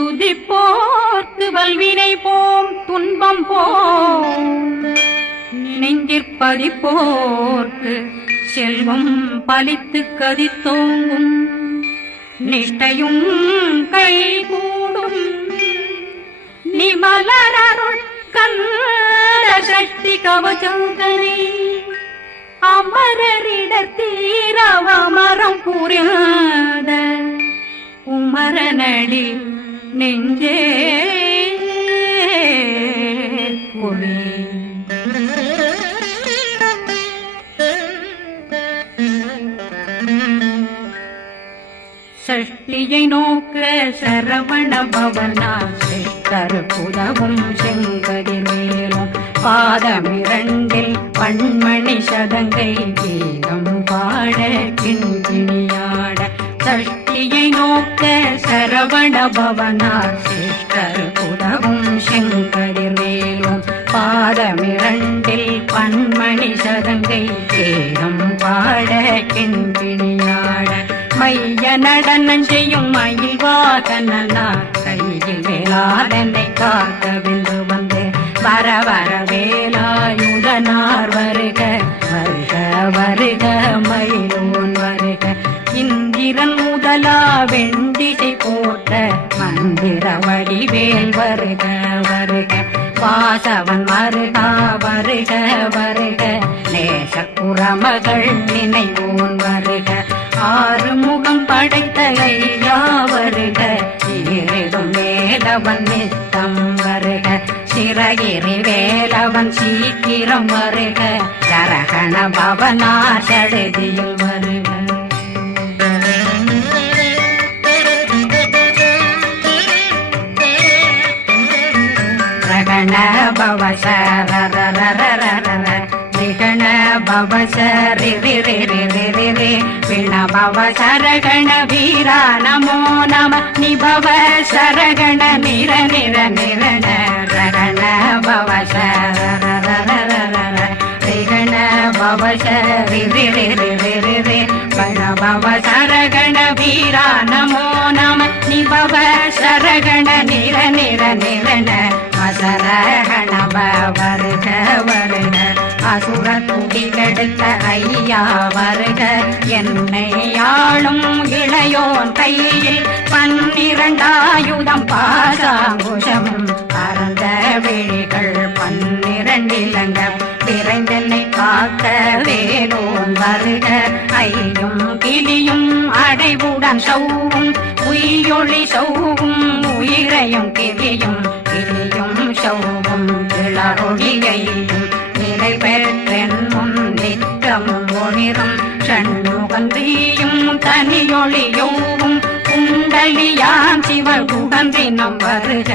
துதிப்போர்க்கு வல்வினை போம் துன்பம் போம் நெஞ்சிற்பதிப்போர்க்கு செல்வம் பலித்து கதித்தோங்கும் நிஷ்டையும் கைகூடும் நிமலரருள் கந்த சக்தி கவச்சந்தனை அமரரிடத்தீரவமரம் புரியாத உமரனடி நெஞ்சே குடி சஷ்டியை நோக்க சரவண பவனா சித்தருக்குதவும் செங்கதிர்வேலும் பாதமிரண்டில் பண்மணி சதங்கை கீதம் பாட கிண்கிணியாட சஷ்டியை நோக்க சரவண பவனா சித்தருக்குதவும் செங்கதிர்வேலும் பாதமிரண்டில் பண்மணி சதங்கை கீதம் பாட கிண்கிணியாட மைய நடனம் செய்யும் மயில்வாகனா கையில் வேளாதனை காக்க விந்து வந்து வர வர வேலாயுதனார் வருக வருக வருக மயிலோன் வருக இந்திரன் முதலா வெண்டிசை போட்ட மந்திர வடிவேல் வருக வருக வாசவன் வருகா வருக வருக நேசக்குறமகள் நினைவோன் வருக ஆறுமுகம் படைத்த ஐயா வருக ஏறும் வேலவன் நித்தம் வருக சிறகிரி வேலவன் சீக்கிரம் வருக சரகண பவனா சடுதியில் வருக ரகண பவ சரரரரரரர விகண பவ சரிரிரிரிரிரி விண பவ சரகண வீரா நமோ நம நிபவ சரகண நிர நிர நிரண ரகண பவ சரரரரரர விகண பவ சரிரிரிரிரிரி விண பவ சரகண வீரா நமோ நம நிபவ சரகண நிர நிர நிரண அசரகண வருக வருக அசுர துடிகெடுத்த ஐயா வருக என்னை ஆளும் இளையோன் கையில் 12 பாசாங்குஷமும் பரந்த விழிகள் 12 விரைந்தனை காக்க வேலோன் வருக ஐயும் கிளியும் அடைவுடன் சௌவும் உயிரொளி சௌவும் உயிரையும் கிளியும் கிளியும் சௌவும் இளரொளியையும் நிலை பெற்றென் முன் நித்தமும் ஒளிரும் ஷண்முகந்தியும் தனியொளியோவும் குண்டலியான் சிவகுகந்தினம் வருக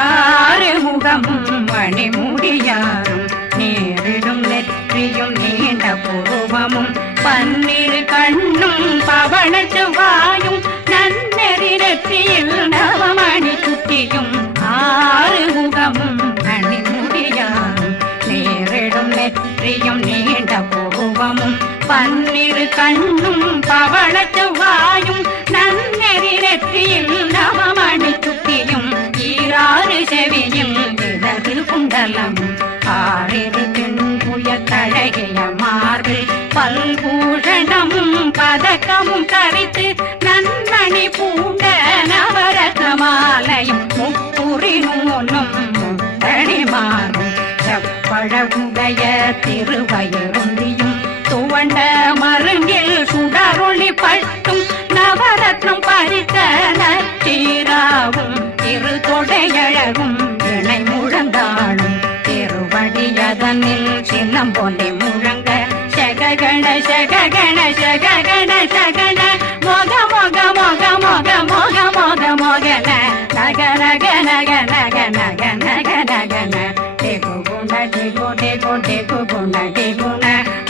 ஆறுமுகமும் மணிமுடியாரும் நேரிடும் நெற்றியும் நீண்ட புருவமும் 12 கண்ணும் பவள செவ்வாயும் நன்னெறி நெற்றியில் நவமணி சுட்டியும் ஆறுமுகமும் மணிமுடியாரும் நேரிடும் நெற்றியும் நீண்ட புருவமும் 12 கண்ணும் பவள செவ்வாயும் நன்னெறி நெற்றியில் நவமணி சுட்டியும் 6 செவியும் இடது குண்டலம் 6 தின்புய தழகிய மார்பில் பல்பூஷணமும் பதக்கமும் தரித்து நன்மணி பூண்ட நவரத்ன மாலையும் முப்புரி நூலும் முத்தணி மாறும் செப்பழகுடைய திருவயருந்தியும் துவண்ட மருங்கில் சுடரொளி பட்டும் நவரத்னம் பறித்த நச்சீராவும் திரு தொடையழகும் இணை முழந்தாளும் திருவடியதனில் சின்னம் பொன்னி முழங்க சககண சககண சககண சகண மொக மொக மொக மொக மொக மொக மொகன நக நக நக நக நக நக நகன டெகு குண டெகு டெகு டெகு குண டெகுண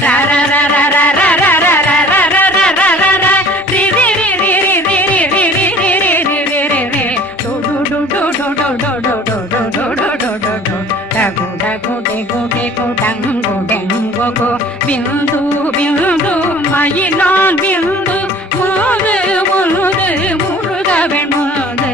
ரர ரர ரர ரர ரர ரர ரர ரர ரி ரி ரி ரி ரி ரி ரி ரி ரி ரி ரி ரி ரி ரி டு டு டு டு டு டு டு டு டு டு டு டு டு டு டகு டகு குடி குடி குடங்குடெங்குகு பிந்து பிந்து மயிலான் பிந்து முது முது முருகவன் முது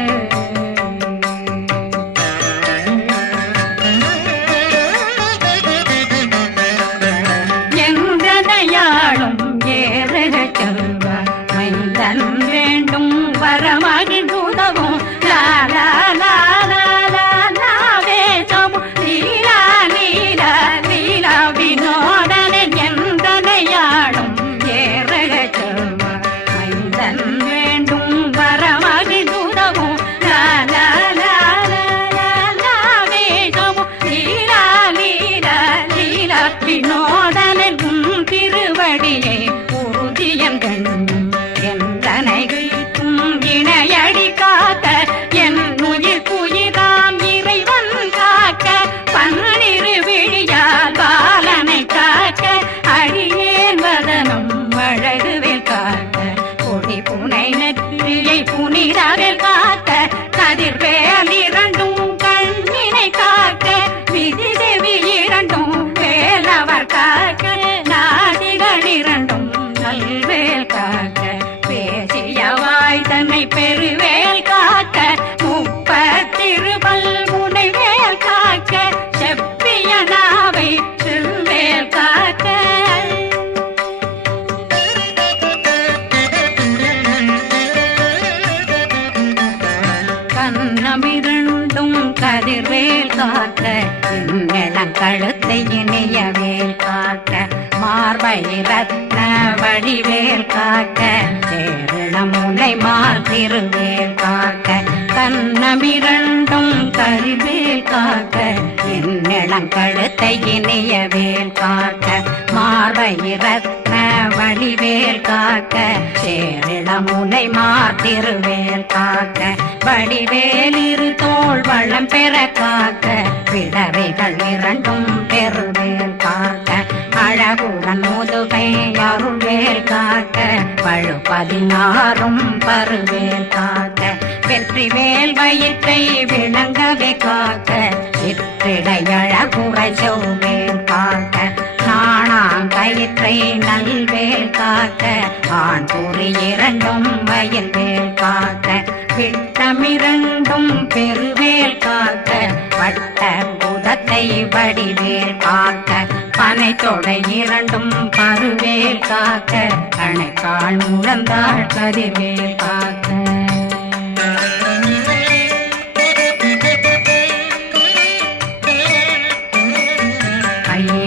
எந்தனையாளும் ஏறுக செல்வ மைந்தன் வேண்டும் வரமகிழ்ந்து உதவும் லாலா லாலா லாலா வேசமும் லீலா லீலா லீலா வினோதனன் எந்தனையாளும் ஏறுக செல்வ மைந்தன் வேண்டும் வரமகிழ்ந்து உதவும் லாலா லாலா லாலா வேசமும் லீலா லீலா லீலா வினோதனன் திருவடியை உறுதியன் கண்ணும் எந்தனை இணையடி காக்க என் உயிர் குயிராம் இறைவன் காக்க பன்னிரு விழியால் பாலனை காக்க அடியேன் வதனம் அழகுவில் காக்க கொடி புனை நெற்றியை புனிதவில் காக்க கதிர்வேல் இரண்டும் கண்ணினை காக்க விதி செவி இரண்டும் வேலவர் காக்க நாதிகள் இரண்டும் நல்வேல் காக்க பேசியவாய் தன்னை பெருவேல் காக்க முப்பத்திருபல் முனைவேல் காக்க செப்பிய நாவை செல்வேல் காக்க கண்ணமிரண்டும் கதிர்வேல் காக்க இளங்கழுத்தை இணையவேல் காக்க மார்பை ரத்ன வடிவேல் காக்க சேரணம் முனை மார்பிருவேல் காக்க கண்ணமிரண்டும் கதிர்வேல் காக்க இளங்கழுத்தை இணையவேல் காக்க மார்பை ரத்ன வடிவேல் காக்க சேரணம் முனை மார்பிருவேல் காக்க வடிவேலிரு தோள் வளம் பெற காக்க பிடவைகள் இரண்டும் பெருவேல் காக்க அழகுடன் முதுகை அருள்வேல் காக்க பழு 16 பருவேல் காக்க வெற்றிவேல் வயிற்றை விளங்கவே காக்க சிற்றிடை அழகுரை செவ்வேல் காக்க நாணாங்கயிற்றை நல்வேல் காக்க ஆண் குறி இரண்டும் வயல்வேல் காக்க விட்டமிரண்டும் பெருவேல் காக்க வட்ட புதத்தை வடிவேல் காக்க பனை தொடை இரண்டும் பருவேல் காக்க அணைக்கால் முழந்தாள் கதிர்வேல் காக்க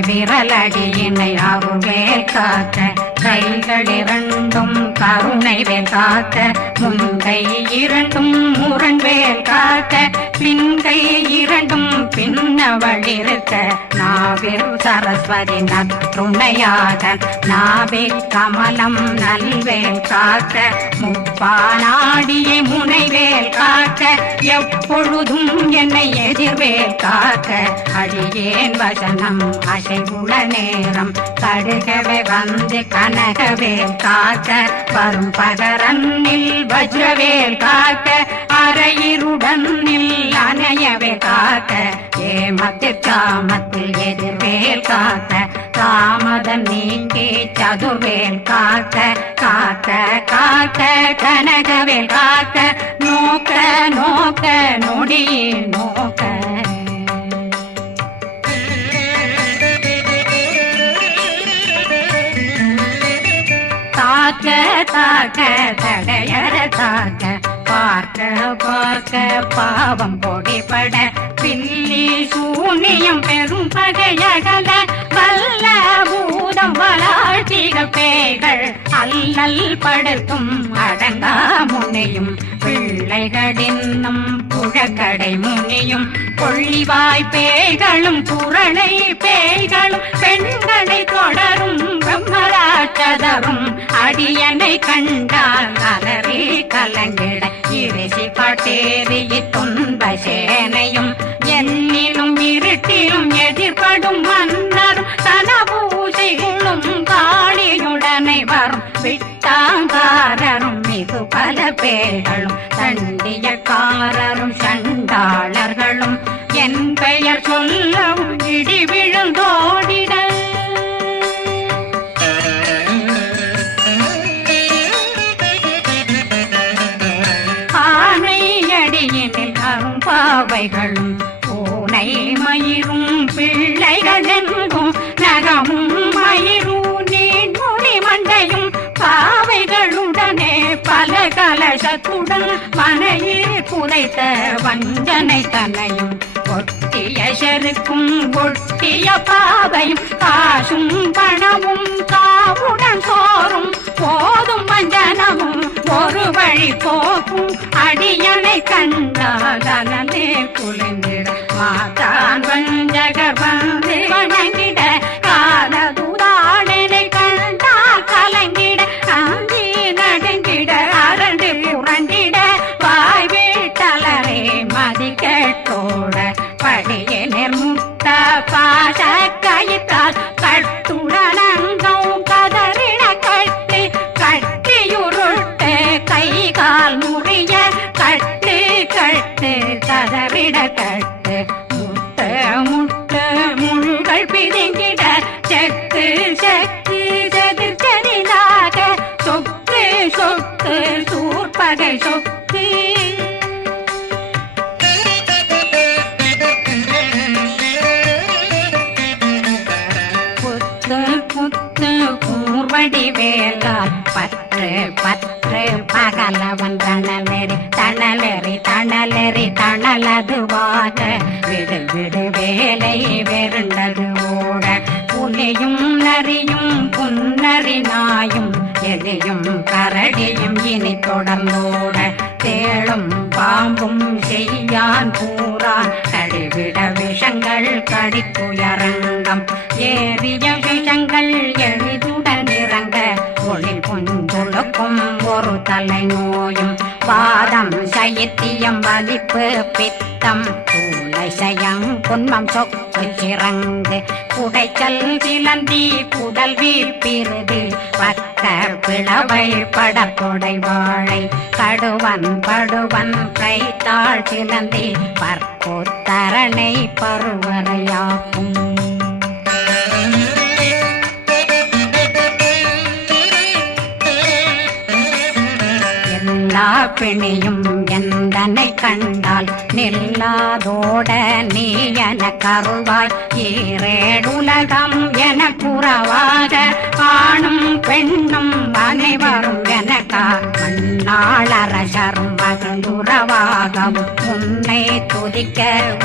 விரலடியினை அருள்வேல் காக்க கைகள் இரண்டும் கருணை வேல் காக்க முன்கை இரண்டும் முரண்வேல் காக்க பின்கை இரண்டும் பின்னவழிருக்க நாவில் சரஸ்வதி நற்றுணையாக நாவே கமலம் நல்வேல் காக்க முப்பானாடியை முனைவேல் காக்க எப்பொழுதும் என்னை எதிர்வேல் காக்க அடியேன் வசனம் அசைவுள்ள நேரம் கடுகவே வந்து கனகவேல் காக்க வரும் பகரன்னில் வஜ்ரவேல் காக்க அரையிருடன் அணையவே காக்க ஏமத்தில் காமத்தில் எதிர்வேல் காக்க காமதம் நீங்கி சதுர்வேல் காக்க காக்க காக்க கனகவேல் காக்க நோக்க நோக்க நொடியே நோக்க தாக்க தாக்க தடையற தாக்க பார்க்க பார்க்க பாவம் பொடிபட பில்லி சூனியம் பெரும் பகையகல வல்ல பூதம் வளாழ்ச்சிகள் பேய்கள் அல்லல் படுத்தும் அடங்கா முனையும் பிள்ளைகளின்னும் புழக்கடை முனியும் கொள்ளிவாய் பேய்களும் குரளை பேய்களும் பெண்களை தொடரும் பிரம்மராட்சதரும் அடியனை கண்டால் அலறி கலங்கிட இரிசி பட்டேறிய துன்ப சேனையும் என்னிலும் இருட்டிலும் எதிர்படும் மன்னரும் தனபூசைகளும் காளியுடனை வரும் விட்டாங்காரரும் மிகு பல பேர்களும் தண்டியக்காரரும் சண்டாளர்களும் என் பெயர் சொல்லவும் இடி பறவைகளும் பூனை மயிரும் பிள்ளைகள் எங்கும் நகமும் மயிரும் நீன்முடி மண்டையும் பாவைகளுடனே பல கலசத்துடன் மனையில் புதைத்த வஞ்சனை தன்னையும் ஒட்டிய செருக்கும் ஒட்டிய பாவையும் காசும் பணமும் காவுடன் சோறும் போதும் வஞ்சனமும் ஒரு வழி போக்கும் அடியனை கண்டால் அலனே குளிந்திட மாதான் வஞ்சகர் வந்து வணங்கிட காலதுதாடனை கண்டால் கலங்கிட அஞ்சி நடுங்கிட அரண்டு புரண்டிட வாய் வீட்டலரே மதி கேட்டோட படிய நிர்முட்ட பாச கயிற்றால் கட்டுடனங்கும் கதறிட கட்டி கட்டியுருட்டு கை கால் முறிய கட்டு கட்டு கதறிட கட்டு முட்டு முட்டு முள்கள் பிதுங்கிட செக்கு செக்கு செதிர் செறிதாக சொக்கு சொக்கு சூர்பகை சொக்கு வடிவேலால் பற்று பற்று பகலவன் தணலெறி தணலெறி தணலெறி தணலதுவாக விடு விடு வேலை வெருண்டது ஓட புலியும் நரியும் புன்னறி நாயும் எலியும் கரடியும் இனி தொடர்ந்தோட தேளும் பாம்பும் செய்யான் பூரான் கடிவிட விஷங்கள் கடிப்புயரங்கம் ஏறிய விஷங்கள் எளிதுடன் இறங்க ஒளில் பொஞ்சுழுக்கும் ஒரு தலை நோயும் வாதம் சைத்தியம் வலிப்பு பித்தம் தூளை சயம் புன்மம் சொக்கு சிறங்கு குடைச்சல் சிலந்தி குடல் வீழ்பிருது பக்க பிளவை படப்பொடை வாழை கடுவன் படுவன் கைத்தாள் சிலந்தி பற்பொத்தரணை பருவரையாக்கும் எல்லா பிணியும் எந்தனை கண்டால் நில்லாதோட நீ என கருவாய் ஈரேடுலகம் என புறவாக ஆணும் பெண்ணும் அனைவரும் எனக்கா மண்ணாளரசரும் மகிழ்ந்துறவாகவும் உன்னை துதிக்க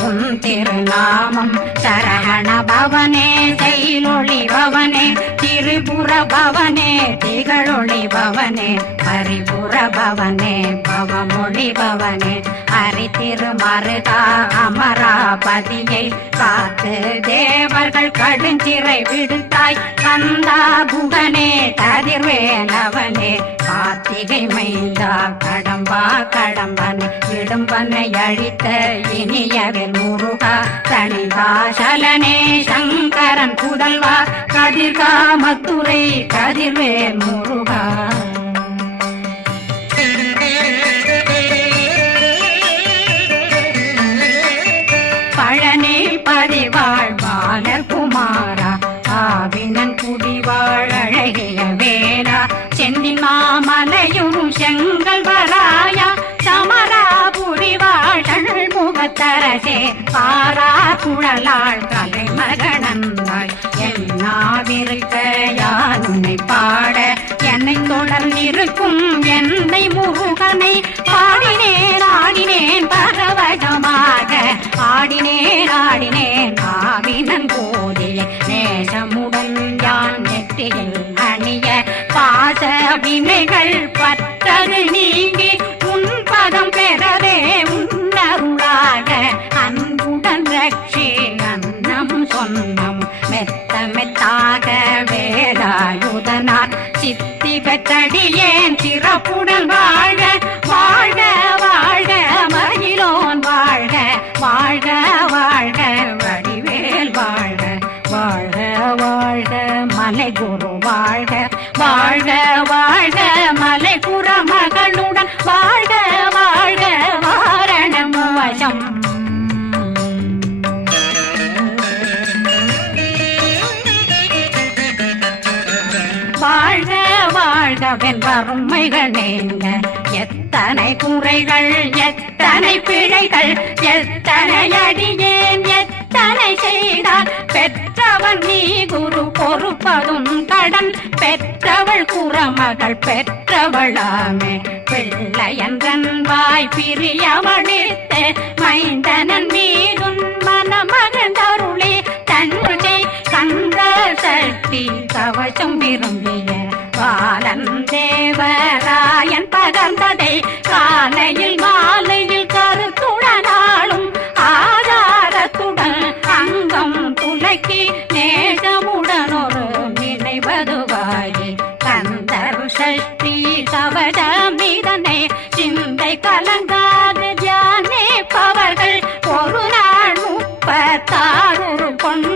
உன் திருநாமம் சரகண பவனே செயலொளி பவனே திரிபுர பவனே திகழொளி பவனே பரிபுர பவனே பவமொழி பவனே ஹரி திருமருகா அமராபதியை காத்து தேவர்கள் கடுஞ்சிறை விடுத்தாய் கந்தா புகனே கதிர்வேலவனே கார்த்திகை மைந்தா கடம்பா கடம்பனை இடும்பனை அழித்த இனியவில் முருகா தனிவாசலனே சங்கரன் புதல்வா கதிர்காமத்துறை கதிர்வேல் முருகா பழனி பதிவாழ் பாலகுமாரா ஆவினன் குடிவாழ் அழகிய வேலா செந்தின் மாமலையும் செங்கல் வராயா சமரா புரிவாழ் முகத்தரசே பாரா குழலாள் கலைமகனந்தாய் என்னாவிருக்க யான் உன்னை பாட என்னை தொடர்ந்திருக்கும் என்னை முருகனை பாடினேன் ஆடினேன் பரவசமாக ஆடினேன் ஆடினேன் ஆவினன் போதிய நேசமுடன் யான் நெற்றியில் அணிய பாச வினைகள் பற்றது நீங்கி உன் பதம் பெறவே உன்னருளாக அன்புடன் ரட்சி அன்னம் சொன்னம் மெத்த மெத்தாக வேலாயுதனார் சித்தி பெற்றடியேன் சிறப்புடன் வாழ வாழ்க வாழ்க மகிழோன் வாழ்க வாழ்க வாழ்க வடிவேல் வாழ்க வாழ்க வாழ்க மலை குரு வாழ்க வாழ்க வாழ்க மலை குற மகளுடன் வாழ்க வாழ்க வாரணம் வசம் வாழ்க வாழ்க வெண்பருமைகள் நீங்க எத்தனை குறைகள் எத்தனை பிழைகள் எத்தனை அடியேன் எத்தனை செய்தார் பெற்றவன் நீ குரு பொறுப்பதும் கடன் பெற்றவள் குறமகள் பெற்றவளாமே பிள்ளையன்றன் வாய் பிரியவழித்த மைந்தனன் மீதுன் மனமகந்தருளே தன்னை கந்த சக்தி கவசம் விரும்பிய பாலன் தேவராயன் பகர்ந்ததை காலையில் மாலையில் கருத்துடனாலும் ஆதாரத்துடன் அங்கம் துலக்கி நேசமுடன் ஒரு நினைவதுவாயி கந்தர் சஷ்டி கவசமிதனை சிந்தை கலங்காது தியானிப்பவர்கள் ஒரு நாள் 36 கொண்டு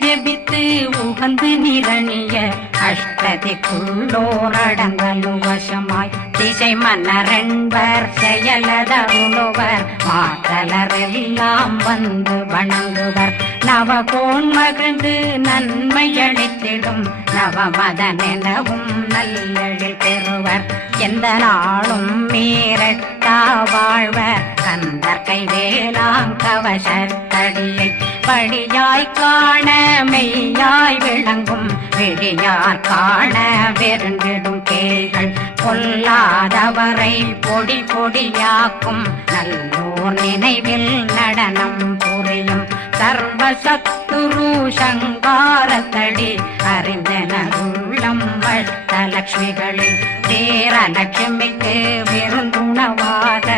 ஜபித்து உகந்து நிரணிய அஷ்டதிக்குள்ளோரடங்கலும் வசமாய் திசை மன்னரென்பர் செயலதருளுவர் மாற்றலரெல்லாம் வந்து வணங்குவர் நவகோன் மகிழ்ந்து நன்மையளித்திடும் நவமதனெனவும் நல்லெழில் பெறுவர் எந்த நாளும் மீறட்டா வாழ்வர் கந்தர் கைவேலாங்கவசத்தடியை படியாய் காண மெய்யாய் விளங்கும் விழியார் காண வெறுங்கிடும் கேள்கள் கொல்லாதவரை பொடி பொடியாக்கும் நல்லோர் நினைவில் நடனம் புரியும் சர்வசத்துரு சங்காரத்தடி அறிந்தனருள்ளம் வட்டலட்சுமிகளில் சேரலட்சுமிக்கு விருந்துணவாக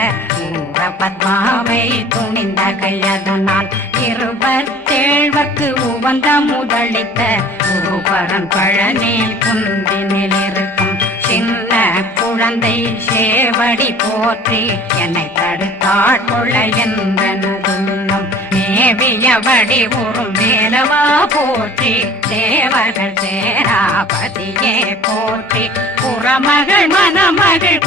ஊர பத்மாவை துணிந்த கையதனால் 27 உவந்த முதலித்த குருபரன் பழனில் குந்தினில் இருக்கும் சின்ன குழந்தை சேவடி போற்றி என்னை தடுத்தாட்கொள்ள என்பனதுள்ளம் மேவியபடி உறும் வேலவா போற்றி தேவர்கள் சேராபதியே போற்றி புறமகள் மணமகள்